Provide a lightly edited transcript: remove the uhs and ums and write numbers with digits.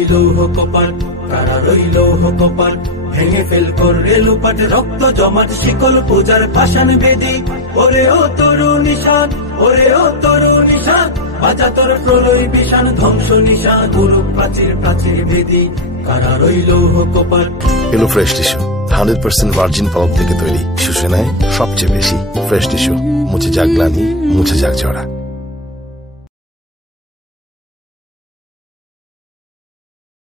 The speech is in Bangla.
রইল কপাট, কারা রইল কপাট, ভেঙে ফেল করে লুপাট, রক্ত জমাট শিকল পূজার পাষাণ বেদি। ওরে ও তরু নিশান, ওরে ও তরু নিশান, বাজা তোর প্রলয় বিশান, ধ্বংস নিশান, গুরু প্রাচীর প্রাচীর বেদি, কারা রইল কপাট। এলো ফ্রেশ টিস্যু, 100% ভার্জিন পালক থেকে তৈরি, শুষে নেয় সবচেয়ে বেশি। ফ্রেশ টিস্যু, মুছে যাক গ্লানি, মুছে যাক ঝরা।